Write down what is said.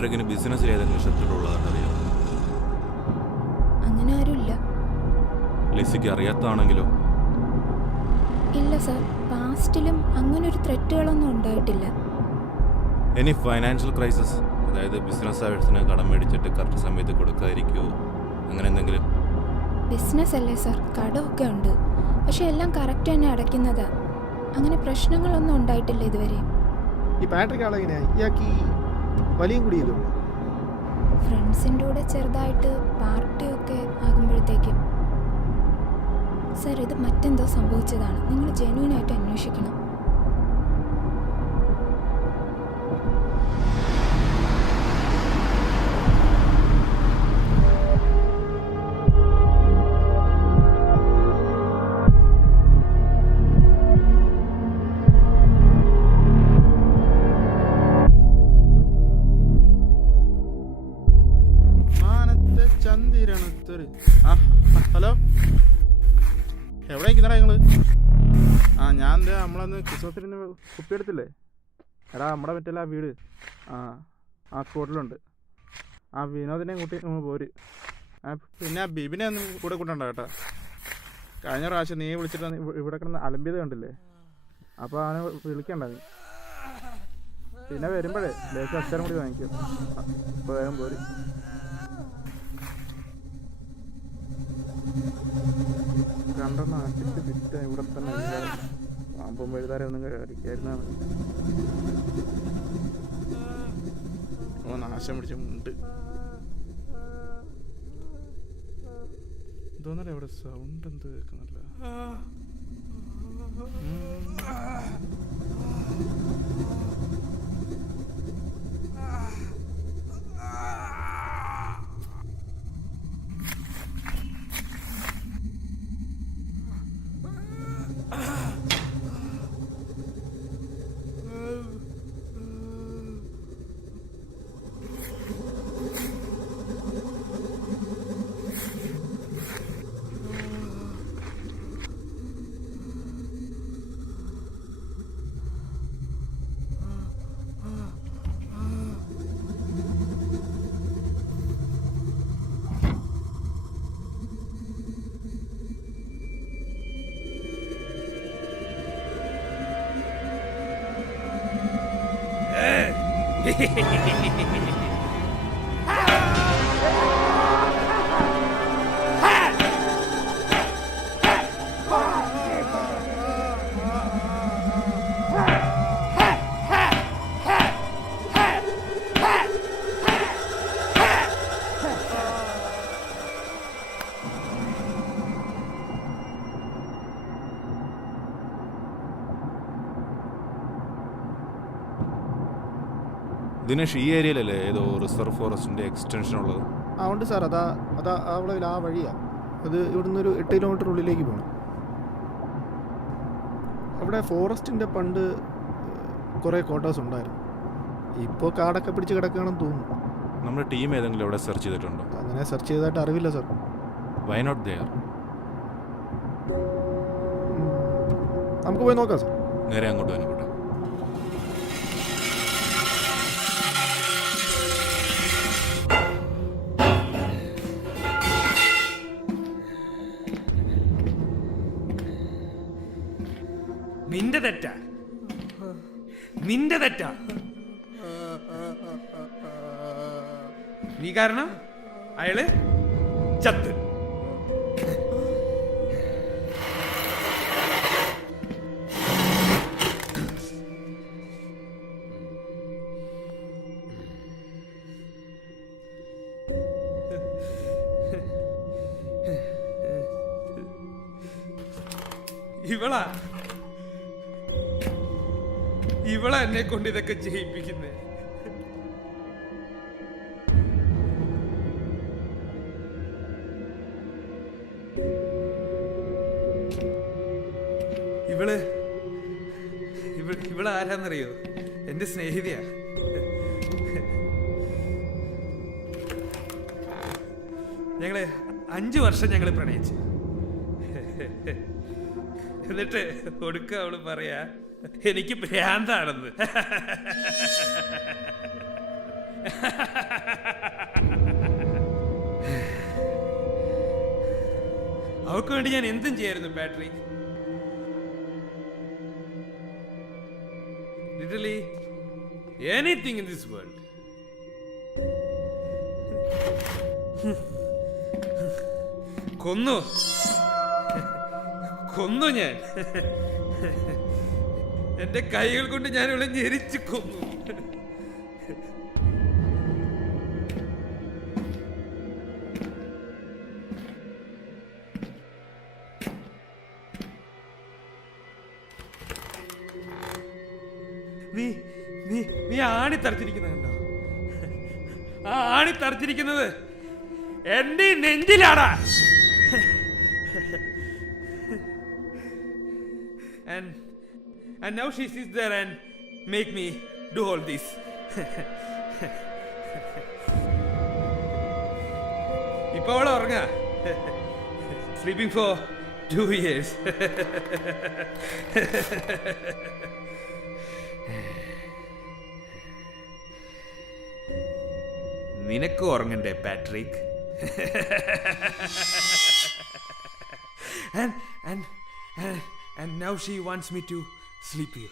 പാട്രിക്കിന് ബിസിനസ്സിൽ ഏതെങ്കിലും ശത്രുക്കളുള്ളതായിട്ട് അറിയാം? അങ്ങനെ ആരുമില്ല. ലിസിക്ക് അറിയാത്തതാണെങ്കിലോ? ഇല്ല സർ, പാസ്റ്റിലും അങ്ങനൊരു ത്രെറ്റുകളൊന്നും ഉണ്ടായിട്ടില്ല. എനി ഫൈനാൻഷ്യൽ ക്രൈസിസ്, അതായത് ബിസിനസ് ആവശ്യത്തിന് കടം മേടിച്ചിട്ട് കറക്റ്റ് സമയത്ത് കൊടുക്കാതിരിക്കുമോ, അങ്ങനെ എന്തെങ്കിലും? ബിസിനസ് അല്ലേ സർ, കടമൊക്കെ ഉണ്ട്. പക്ഷെ എല്ലാം കറക്റ്റ് തന്നെ അടയ്ക്കുന്നതാ. അങ്ങനെ പ്രശ്നങ്ങളൊന്നും ഉണ്ടായിട്ടില്ല ഇതുവരെ. ഈ പാട്രിക് ആളെങ്ങനെയാ? ഇയാൾക്ക് ഈ വലിയും കുടിയൊക്കെ ഉണ്ടോ? ഫ്രണ്ട്സിൻ്റെ കൂടെ ചെറുതായിട്ട് പാർട്ടിയൊക്കെ ആകുമ്പോഴത്തേക്കും. സർ, ഇത് മറ്റെന്തോ സംഭവിച്ചതാണ്. നിങ്ങൾ ജെന്യൂനായിട്ട് അന്വേഷിക്കണം. ഹലോ, എവിടെ നിൽക്കുന്നടാ നിങ്ങൾ? ഞാൻ എന്താ നമ്മളന്ന് ക്രിസ്മസിന് കുപ്പിയെടുത്തില്ലേ? എടാ നമ്മുടെ മറ്റല്ല വീട് സ്പോട്ടിലുണ്ട്. വിനോദിനെയും കൂട്ടി നമ്മൾ പോര്. പിന്നെ ബിബിനെ ഒന്നും കൂടെ കൂട്ടണ്ട കേട്ടോ. കഴിഞ്ഞ പ്രാവശ്യം നീ വിളിച്ചിട്ട് ഇവിടെ കിടന്ന് അലമ്പിയത് കണ്ടില്ലേ? അപ്പോൾ അവനെ വിളിക്കണ്ട നീ. പിന്നെ വരുമ്പോഴേ ലേശം അക്ഷരം കൂടി വാങ്ങിക്കും. അപ്പോൾ വേഗം പോര്. കണ്ടെന്ന് അടിച്ച് പിറ്റ ഇവിടെ തന്നെ പാമ്പും എഴുതാരെ ഒന്നും അടിക്കായിരുന്നാണ്. നാശം പിടിച്ച മുണ്ട് തോന്നല. ഇവിടെ സൗണ്ട് എന്ത് കേൾക്കുന്നില്ല. ദിനേഷ്, ഈ ഏരിയയിലല്ലേ ഏതോ റിസർവ് ഫോറസ്റ്റിൻ്റെ എക്സ്റ്റൻഷൻ ഉള്ളത്? ഉണ്ട് സാർ. അതാ അവിടെ ആ വഴിയാ. അത് ഇവിടുന്ന് ഒരു 8 കിലോമീറ്റർ ഉള്ളിലേക്ക് പോകണം. അവിടെ ഫോറസ്റ്റിൻ്റെ പണ്ട് കുറേ ക്വാർട്ടേഴ്സ് ഉണ്ടായിരുന്നു. ഇപ്പോൾ കാടൊക്കെ പിടിച്ച് കിടക്കുകയാണെന്ന് തോന്നുന്നു. നമ്മുടെ ടീം ഏതെങ്കിലും അവിടെ സെർച്ച് ചെയ്തിട്ടുണ്ടോ? അങ്ങനെ സെർച്ച് ചെയ്തതായിട്ട് അറിവില്ല സാർ. Why not there? നമുക്ക് പോയി നോക്കാം സാർ. നേരെ അങ്ങോട്ട് തന്നെ. നിന്റെ തെറ്റാ. നീ കാരണം അയാള് ചത്ത്. ഇവളാ എന്നെ കൊണ്ട് ഇതൊക്കെ ചെയ്യിപ്പിക്കുന്നേ. ഇവള് ആരാന്നറിയോ? എന്റെ സ്നേഹിതയാ. ഞങ്ങള് 5 വർഷം ഞങ്ങള് പ്രണയിച്ചു. എന്നിട്ട് ഒടുക്ക അവള് പറയാ എനിക്ക് ഭ്രാന്താണെന്ന്. അവൾക്ക് വേണ്ടി ഞാൻ എന്തും ചെയ്യായിരുന്നു Patrick. Literally anything in this world. കൊന്നു ഞാൻ. എന്റെ കൈകൾ കൊണ്ട് ഞാൻ ഇവിടെ ഞെരിച്ചു കൊന്നു. നീ ആണി തറച്ചിരിക്കുന്നത് കണ്ടോ? ആ ആണി തറച്ചിരിക്കുന്നത് എന്റെ നെഞ്ചിലാടാ. And now she sits there and make me do all this. ഇപ്പൊ അവളെ ഉറങ്ങാ. Sleeping for 2 years. നിനക്ക് ഉറങ്ങണ്ടേ Patrick? And now she wants me to sleep you.